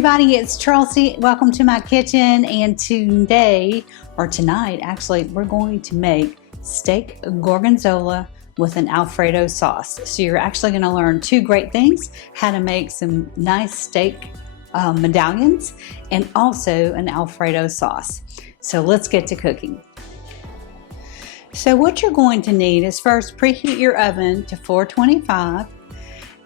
everybody, it's Chelsea. Welcome to my kitchen, and today, or tonight actually, we're going to make steak gorgonzola with an Alfredo sauce. So you're actually going to learn two great things: how to make some nice steak medallions and also an Alfredo sauce. So let's get to cooking. So what you're going to need is first preheat your oven to 425.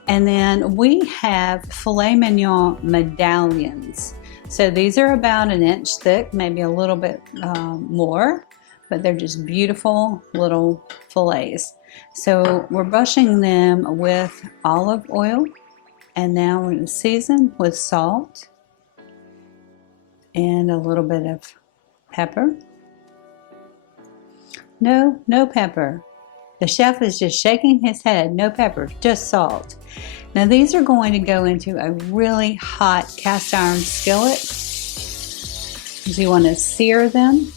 And then we have filet mignon medallions. So these are about an inch thick, maybe a little bit more, but they're just beautiful little fillets. So we're brushing them with olive oil, and now we're going to season with salt and a little bit of pepper. No pepper. The chef is just shaking his head. No pepper, just salt. Now these are going to go into a really hot cast iron skillet. So you want to sear them.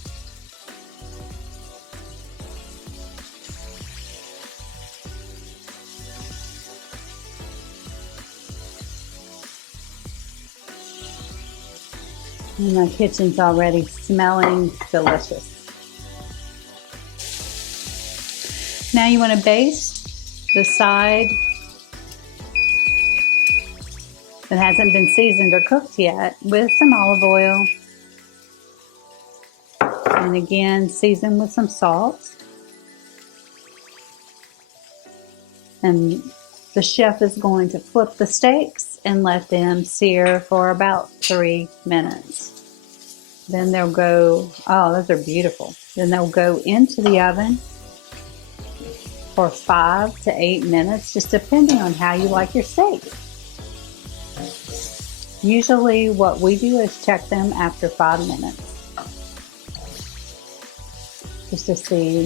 And my kitchen's already smelling delicious. Now you want to baste the side that hasn't been seasoned or cooked yet with some olive oil. And again, season with some salt. And the chef is going to flip the steaks and let them sear for about 3 minutes. Then they'll go, oh, those are beautiful. Then they'll go into the oven for 5 to 8 minutes, just depending on how you like your steak. Usually what we do is check them after 5 minutes, just to see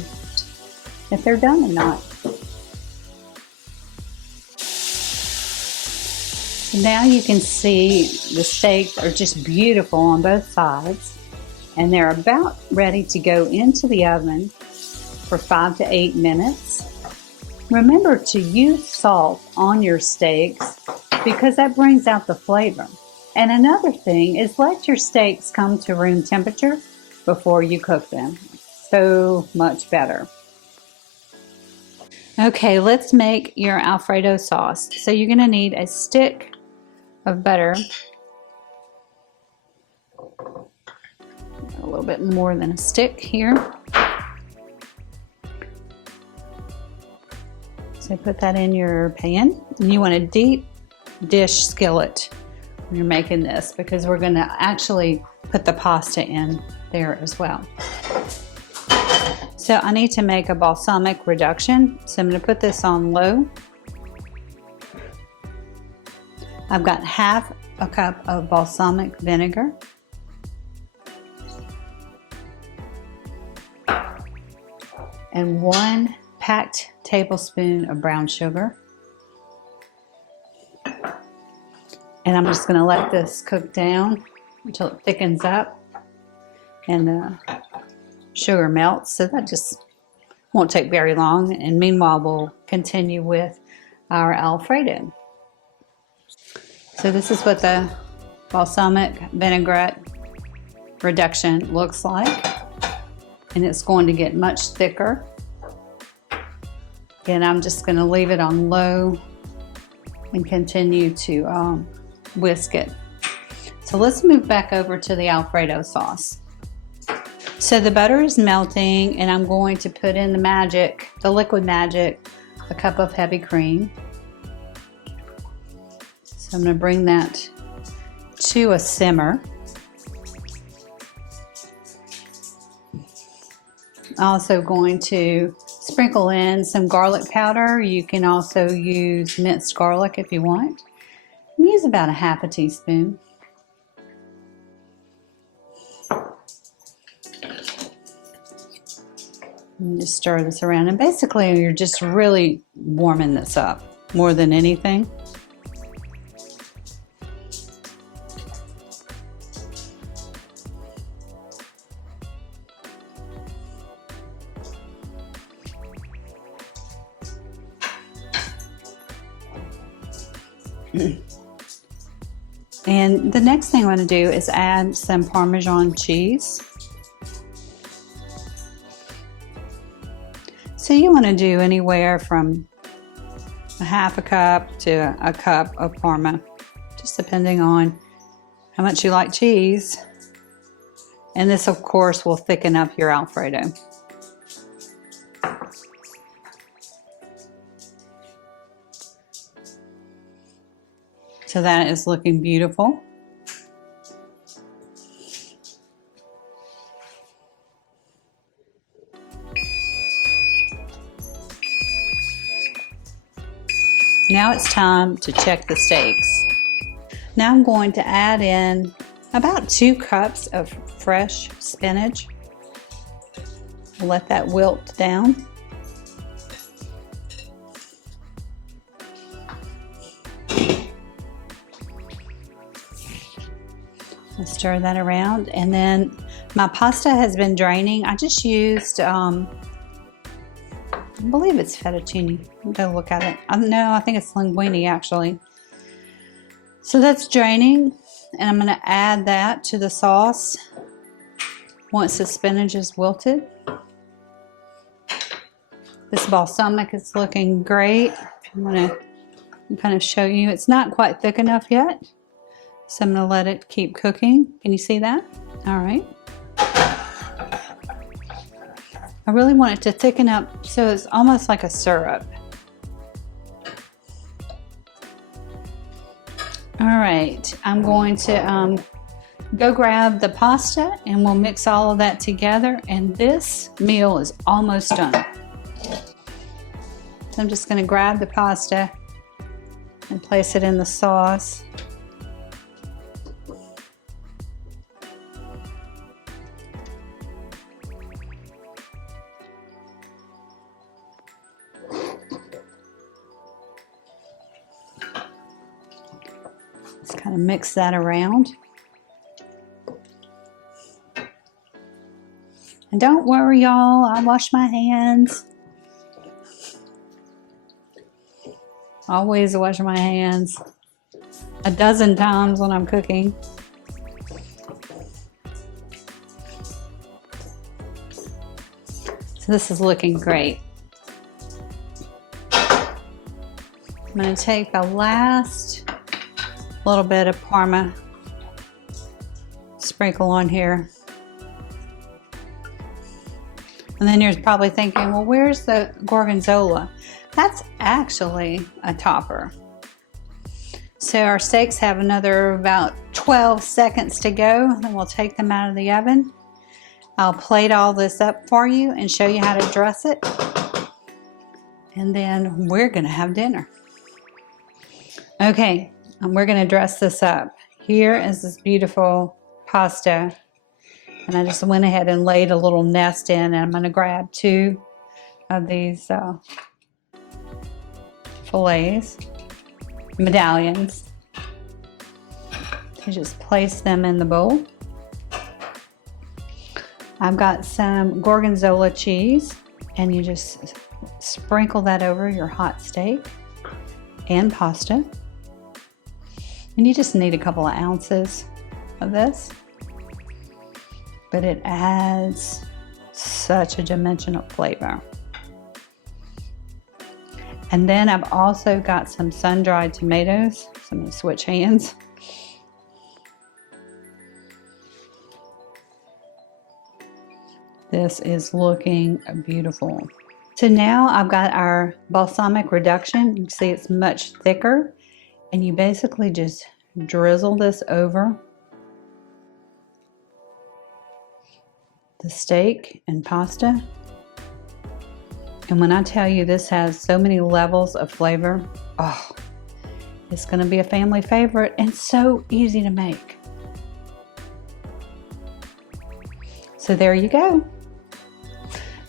if they're done or not. So now you can see the steaks are just beautiful on both sides, and they're about ready to go into the oven for 5 to 8 minutes. Remember to use salt on your steaks because that brings out the flavor. And another thing is let your steaks come to room temperature before you cook them. So much better. Okay, let's make your Alfredo sauce. So you're going to need a stick of butter, a little bit more than a stick here. So put that in your pan. And you want a deep dish skillet when you're making this, because we're going to actually put the pasta in there as well. So I need to make a balsamic reduction. So I'm going to put this on low. I've got half a cup of balsamic vinegar. And 1 packed tablespoon of brown sugar. And I'm just going to let this cook down until it thickens up and the sugar melts. So that just won't take very long. And meanwhile, we'll continue with our Alfredo. So this is what the balsamic vinaigrette reduction looks like. And it's going to get much thicker. And I'm just going to leave it on low and continue to whisk it. So let's move back over to the Alfredo sauce. So the butter is melting, and I'm going to put in the liquid magic, a cup of heavy cream. So I'm going to bring that to a simmer. Also going to sprinkle in some garlic powder. You can also use minced garlic if you want. And use about a half a teaspoon. And just stir this around. And basically you're just really warming this up more than anything. And the next thing I want to do is add some Parmesan cheese. So you want to do anywhere from a half a cup to a cup of Parma, just depending on how much you like cheese. And this, of course, will thicken up your Alfredo. So that is looking beautiful. Now it's time to check the steaks. Now I'm going to add in about 2 cups of fresh spinach. Let that wilt down. I'll stir that around, and then my pasta has been draining. I just used, I believe it's fettuccine. I'm gonna look at it. No, I think it's linguine actually. So that's draining, and I'm gonna add that to the sauce once the spinach is wilted. This balsamic is looking great. I want to kind of show you, it's not quite thick enough yet. So I'm going to let it keep cooking. Can you see that? All right. I really want it to thicken up so it's almost like a syrup. All right, I'm going to go grab the pasta and we'll mix all of that together, and this meal is almost done. So I'm just going to grab the pasta and place it in the sauce. Just kind of mix that around. And don't worry, y'all, I wash my hands. Always wash my hands a dozen times when I'm cooking. So this is looking great. I'm going to take the last little bit of Parma, sprinkle on here. And then you're probably thinking, well, where's the Gorgonzola? That's actually a topper. So our steaks have another about 12 seconds to go. Then we'll take them out of the oven. I'll plate all this up for you and show you how to dress it. And then we're gonna have dinner. Okay, we're gonna dress this up. Here is this beautiful pasta. And I just went ahead and laid a little nest in, and I'm gonna grab 2 of these fillets, medallions. You just place them in the bowl. I've got some Gorgonzola cheese, and you just sprinkle that over your hot steak and pasta. And you just need a couple of ounces of this, but it adds such a dimension of flavor. And then I've also got some sun-dried tomatoes. So I'm gonna switch hands. This is looking beautiful. So now I've got our Balsamic Reduction. You can see it's much thicker. And you basically just drizzle this over the steak and pasta. And when I tell you this has so many levels of flavor, oh, it's gonna be a family favorite and so easy to make. So there you go.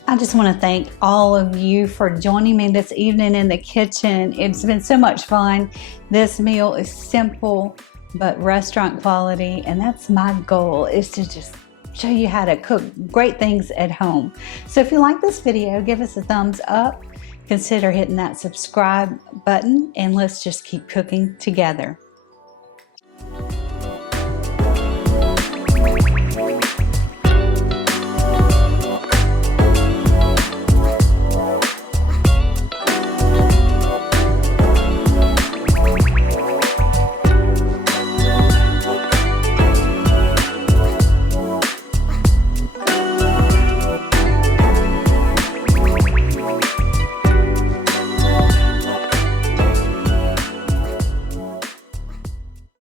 I just want to thank all of you for joining me this evening in the kitchen. It's been so much fun. This meal is simple but restaurant quality, and that's my goal, is to just show you how to cook great things at home. So if you like this video, give us a thumbs up, consider hitting that subscribe button, and let's just keep cooking together.